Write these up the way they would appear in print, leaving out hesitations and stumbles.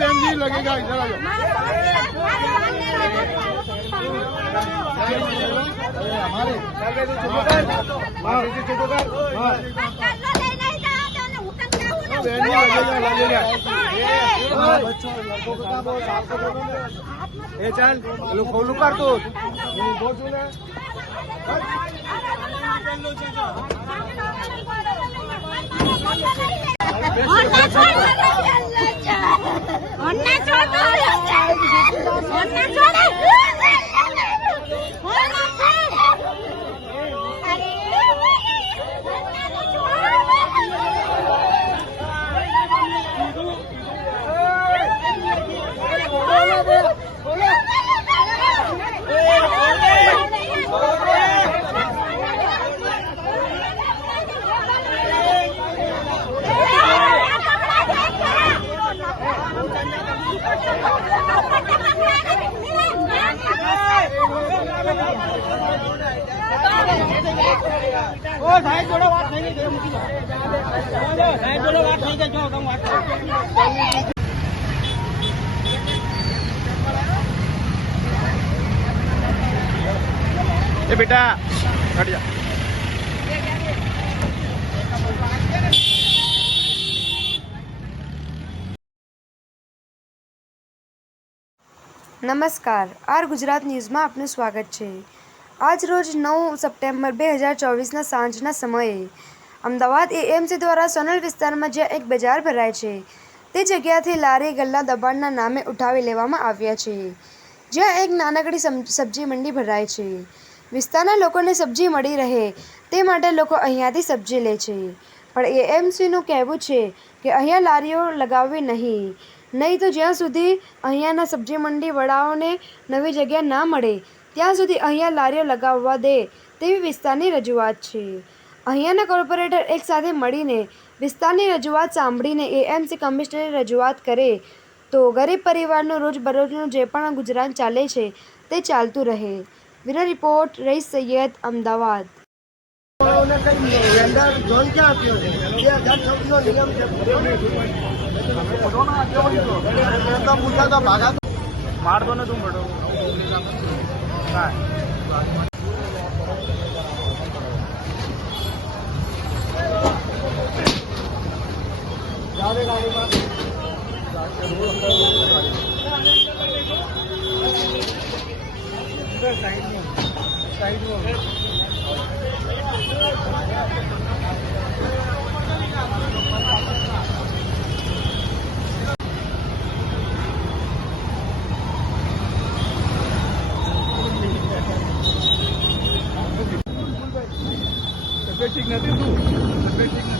बहन जी लगेगा इधर आ जाओ। चल खोलू कर तू साहेब जोड़ो बात नहीं गई साहेब जोड़ो बात नहीं गई जो तुम बात ए बेटा हट जा। નમસ્કાર, આર ગુજરાત ન્યૂઝમાં આપનું સ્વાગત છે। આજ રોજ 9 સપ્ટેમ્બર 2024ના સાંજના સમયે અમદાવાદ એએમસી દ્વારા સોનલ વિસ્તારમાં જ્યાં એક બજાર ભરાય છે તે જગ્યાથી લારી ગલ્લા દબાણના નામે ઉઠાવી લેવામાં આવ્યા છે, જ્યાં એક નાનકડી સબ્જી મંડી ભરાય છે। વિસ્તારના લોકોને સબ્જી મળી રહે તે માટે લોકો અહીંયાથી સબ્જી લે છે, પણ એએમસીનું કહેવું છે કે અહીંયા લારીઓ લગાવવી નહીં તો જ્યાં સુધી અહીંયાના સબ્જી મંડી વડાઓને નવી જગ્યા ના મળે ત્યાં સુધી અહીંયા લારીઓ લગાવવા દે તેવી વિસ્તારની રજૂઆત છે। અહીંયાના કોર્પોરેટર એક સાથે મળીને વિસ્તારની રજૂઆત સાંભળીને એએમસી કમિશનરે રજૂઆત કરે તો ગરીબ પરિવારનું રોજબરોજનું જે પણ ગુજરાન ચાલે છે તે ચાલતું રહે। બ્યુરો રિપોર્ટ, રઈસ સૈયદ, અમદાવાદ। मार दो ना तुम बड़ो साइड ठीक नहीं तू ठीक नहीं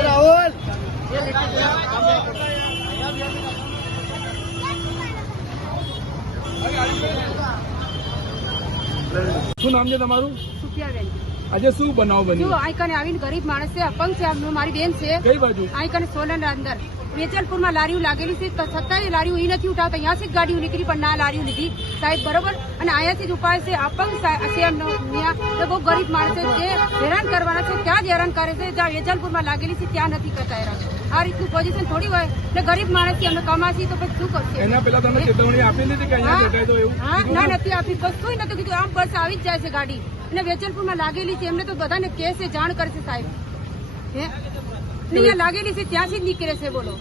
राहुल નામ છે તમારું? સુખિયાબેન. આજે શું બનાવ જો બન્યો? આઈકને આવીને ગરીબ માણસ છે, અપંગ છે, મારી બેન છે. કઈ બાજુ? આઈકને સોલનના અંદર વેજલપુરમાં લારીઓ લાગેલી છે, છતાંય લારીઓ ઈ નથી ઉઠાવતા. અહીંયાથી જ ગાડીઓ નીકળી પણ ના લારીઓ લીધી સાહેબ, બરોબર. અને અહીંયાથી જ ઉપાય છે અપંગ છે એમનો તો બહુ ગરીબ માણસ છે, જે હેરાન કરવાના છે ત્યાં જ હેરાન કરે છે. જ્યાં વેજલપુરમાં લાગેલી છે ત્યાં નથી કરતા હેરાન. આ રીતનું પોઝિશન થોડી હોય ને ગરીબ માણસ એમને કમાશે તો પછી શું કરશે? એના પેલા તમે ચેતવણી આપેલી હતી કે અહીંયા દેખાય તો એવું? હા, ના નથી આપી, કશું નતું કીધું. આમ બસ આવી જ જાય છે ગાડી અને વેજલપુરમાં લાગેલી છે, એમને તો બધાને કહે છે, જાણ કરશે સાહેબ. હે અહીંયા લાગેલી છે ત્યાંથી જ નીકળે છે, બોલો.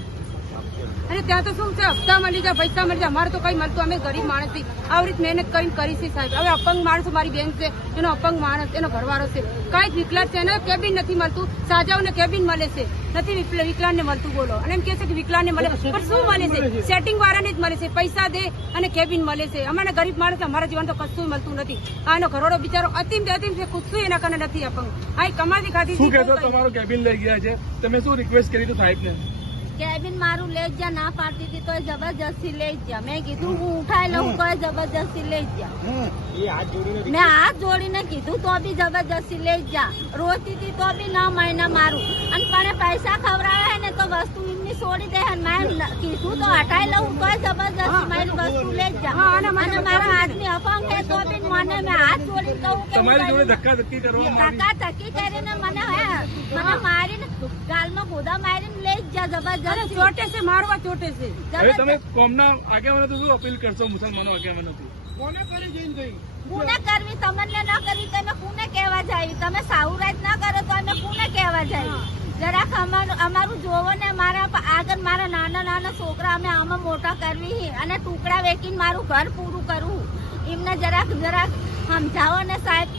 અને ત્યાં તો શું છે, હપ્તા મળી જાય, પૈસા મળી જાય, અમારે તો કઈ મળતું. અમે ગરીબ માણસ છીએ, આવી રીતે મહેનત કરીને કરી છે સાહેબ. હવે અપંગ માણસ, મારી બેન છે, એનો અપંગ માણસ, એનો ઘરવાળો છે, કાંઈક વિકલાંગ છે, એને કેબિન નથી મળતું. સાજાઓને કેબિન મળે છે, નથી વિકલાંગને મળતું, બોલો. અને એમ કે છે કે વિકલાંગને મળે, પણ શું મળે છે? સેટિંગ વાળાને જ મળે છે, પૈસા દે અને કેબિન મળે છે. અમારે ગરીબ માણસ, અમારા જીવન તો કશું મળતું નથી. આ એનો ઘરવાળો બિચારો અતિમ છે, કુછું એના કારણે નથી અપંગ. આ કમાતી ખાધી. શું કહેશો? તમારું કેબિન લઈ ગયા છે, તમે શું રિક્વેસ્ટ કરી તો સાહેબને? કેબિન મારું લઈ જ જા ના પાડતી હતી તો જબરજસ્તી લઈ જ જા. મેં કીધું હું ઉઠાઈ લઉં તો જબરજસ્તી લઈ જ જા. મેં હાથ જોડીને કીધું તો બી જબરજસ્તી લઈ જ જા. રોતી હતી તો બી ના મહિના મારું. અને પણ પૈસા ખવડાવે ને તો વસ્તુ એમની છોડી દે. મેં કીધું તો હટાઈ લઉં તો જબરજસ્તી મારી વસ્તુ લઈ જ જા. અને મારા હાથની અપંગ છે તો બી મને મેં હાથ જોડીને કહું કે તમારી જોડે ધક્કાધક્કી કરવામાં આવી? ધક્કાધક્કી કરીને મને મારીને ગાલમાં ગોદા મારીને લઈ જ જા જબરજસ્તી. ચોટે છે, મારવા ચોટે છે. હવે તમે કોમના આગેવાનો તો શું અપીલ કરશો મુસલમાનો આગેવાનો? કોને કરી જઈને ગઈ? કોને કરવી? તમને ના કરવી તમે કોને કહેવા જાય? તમે સાઉરાજ ના કરો તો અમે કોને કહેવા જાય? જરાક અમારું જોવો ને. મારા આગળ મારા નાના નાના છોકરા અમે આમાં મોટા કરવી અને ટુકડા વેચીને મારું ઘર પૂરું કરવું. એમને જરાક સમજાવો ને સાહેબ.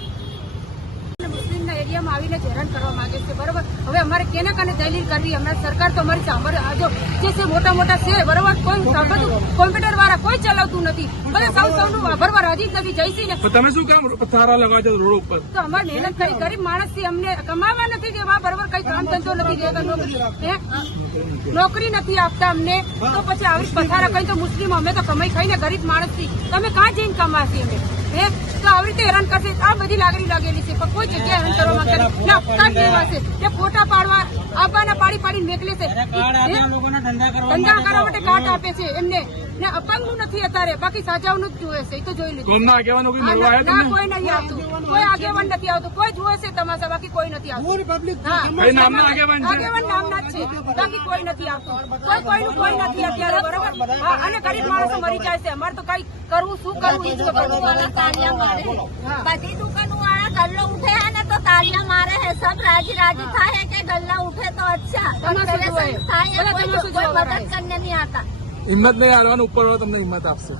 મુસ્લિમના એરિયામાં આવીને હેરાન કરવા માંગે છે, બરોબર. હવે અમારે કેના કાને દલીલ કરવી? અમારી સરકાર તો અમારી સાંભળે. આ જો જે છે મોટા મોટા છે, બરોબર, કોઈ બધું કોમ્પ્યુટર વાળા કોઈ ચલાવતું નથી. બધા સૌનું વાપરવા રાજી જ નથી. જઈશી ને તો તમે શું કામ પથારા લગાવો છો રોડ ઉપર? તો અમારે મહેનત કરી, ગરીબ માણસ થી અમને કમાવા નથી દેવા, બરોબર. કઈ કામ ધંધો નથી દેતા, નોકરી નથી આપતા અમને. તો પછી આવી પથારા કઈ તો મુસ્લિમ અમે તો કમાઈ ખાઈને ગરીબ માણસ થી તમે કાં જઈને કમાશી અમે? તો આવી રીતે હેરાન કરશે. આ બધી લાગણી લાગેલી છે, પણ કોઈ જગ્યાએ હેરાન કરવા માંગતા નથી. હપ્તા લેવા છે, કે ફોટા પાડવા આબાના પાડીને મેકલે છે. ધંધા કરવા માટે કાર્ડ આપે છે એમને. ને અપંગનું નથી અત્યારે, બાકી સાજાઓનું જ જોવે છે. એ તો જોઈ લીધું. કોમના આગેવાનો કોઈ મળવા આવ્યા ના, તમને? કોઈ નહીં આવતું, કોઈ આગેવાન નથી આવતું. કોઈ જોવે છે તમાશા, બાકી કોઈ નથી આવતું. હા, કઈ નામના આગેવાન છે? આગેવાન નામના જ છે, બાકી કોઈ નથી આવતું. કોઈનું કોઈ નથી અત્યારે, બરોબર. હા, અને ગરીબ માણસો મરી જાય છે. અમારે તો કઈ કરવું, શું કરવું એ જ ખબર નથી. તાલિયા મારે બધી દુકાનો વાળા ગલ્લો ઉઠે है ना तो तालियां मारे है. सब राजी राजी था है कि गल्ला उठे तो अच्छा. कोई मदद करने नहीं आता. હિંમત નહીં હારવાનું, ઉપર વાળો તમને હિંમત આપશે.